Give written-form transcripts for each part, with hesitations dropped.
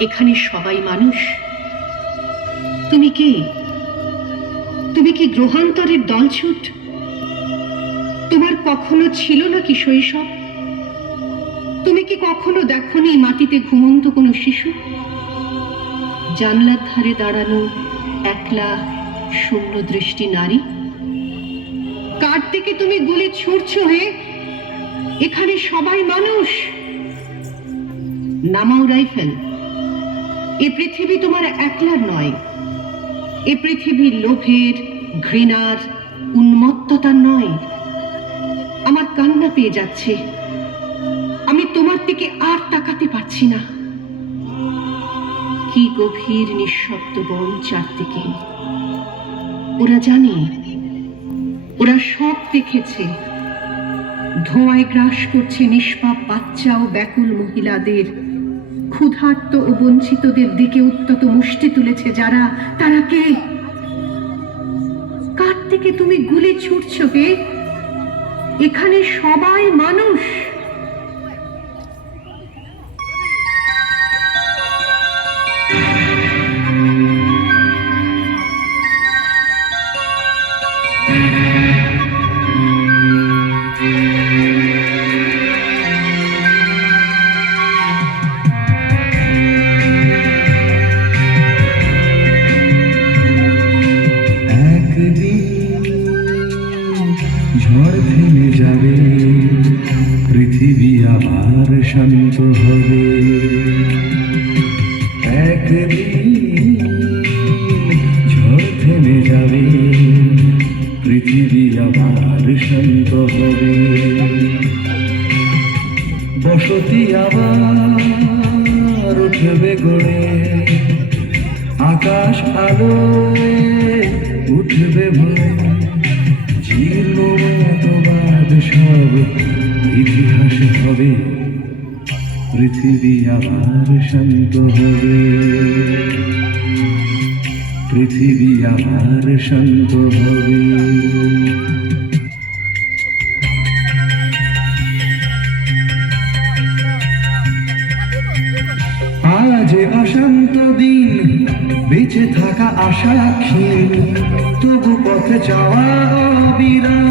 এখানে সবাই মানুষ। তুমি কে? তুমি কি গ্রহান্তরের দলছুট? তোমার কখনো ছিল নাকি শৈশব? তুমি কি কখনো দেখনি মাটিতে ঘুমন্ত কোনো শিশু? জানলার ধারে দাঁড়ানো একলা শূন্য দৃষ্টি নারী। কার থেকে তুমি গুলি ছুড়ছো হে? এখানে সবাই মানুষ। নামাও রাইফেল। এ পৃথিবী তোমার একলার নয়। এ পৃথিবী লোভের, ঘৃণার, উন্মত্ততার নয়। আমার কান্না পেয়ে যাচ্ছে। আমি তোমার দিকে আর তাকাতে পারছি না। কি গভীর নিঃশব্দ বন চারদিকে। ওরা জানে, ওরা সব দেখেছে। ধোঁয়ায় গ্রাস করছে নিষ্পাপ বাচ্চা ও ব্যাকুল মহিলাদের। ক্ষুধার্ত ও বঞ্চিতদের দিকে উত্তত মুষ্টি তুলেছে যারা। তারা কে? কার থেকে তুমি গুলি ছুটছো হে? এখানে সবাই মানুষ। ঝড় থেমে যাবে, পৃথিবী আবার শান্ত হবে। একদিন ঝড় থেমে যাবে, পৃথিবী আবার শান্ত হবে। বসতি আবার উঠবে গড়ে, আকাশ আলোয় উঠবে ভরে। জীর্ণ মতবাদ সব ইতিহাস হবে, পৃথিবী আবার শান্ত হবে। পৃথিবী আবার শান্ত হবে। আজ অশান্ত দিন, বেঁচে থাকা আশা ক্ষীণ, তবু পথে যাওয়া অবিরাম।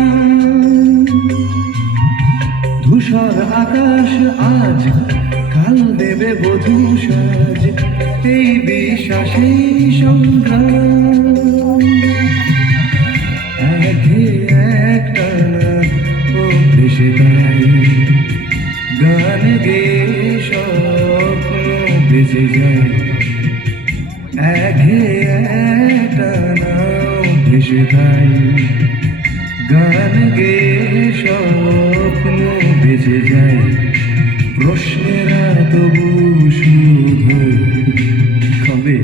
ধূসর আকাশ আজ কাল দেবে বধূ সাজ, এই বিশ্বাসেই সংগ্রাম। একটানা ও ভেসে তাই গান গেয়ে স্বপ্ন বেঁচে যায়। একটানা ভেসে তাই গান গেয়ে স্বপ্ন বেঁচে যায়। প্রশ্নেরা তবু শুধু কবে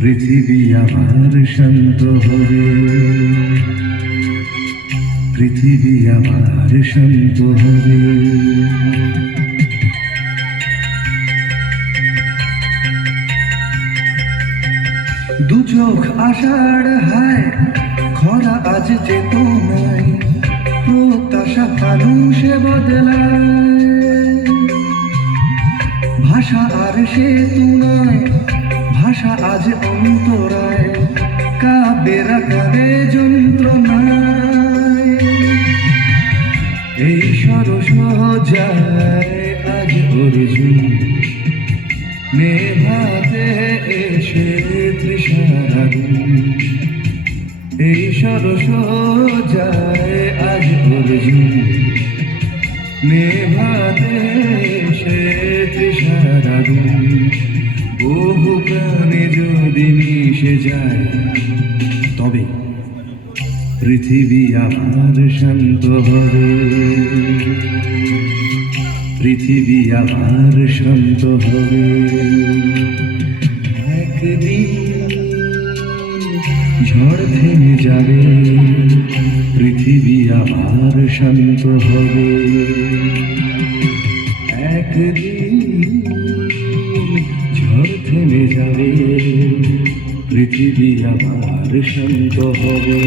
পৃথিবী আবার শান্ত হবে। পৃথিবী আবার শান্ত হবে। দু চোখ আষাঢ় হায়, খরা আজ চেতনায়, প্রত্যাশা মানুষে বদলায়। ভাষা আর সেতু নয়, ভাষা আজ অন্তরায়, কাব্যেরা কাঁদে যন্ত্রণায়। এই সরস যায় আজ অর্জুন, নেভাতে এসে তৃষার আগুন। এই সরস যায় আজ অর্জুন, নেভাতে এসে তৃষার আগুন। বহু প্রাণে যদি মিশে যায়, তবে পৃথিবী আবার শান্ত হবে। পৃথিবী আবার শান্ত হবে। একদিন ঝড় থেমে যাবে, পৃথিবী আবার শান্ত হবে। একদিন ঝড় থেমে যাবে, পৃথিবী আবার শান্ত হবে।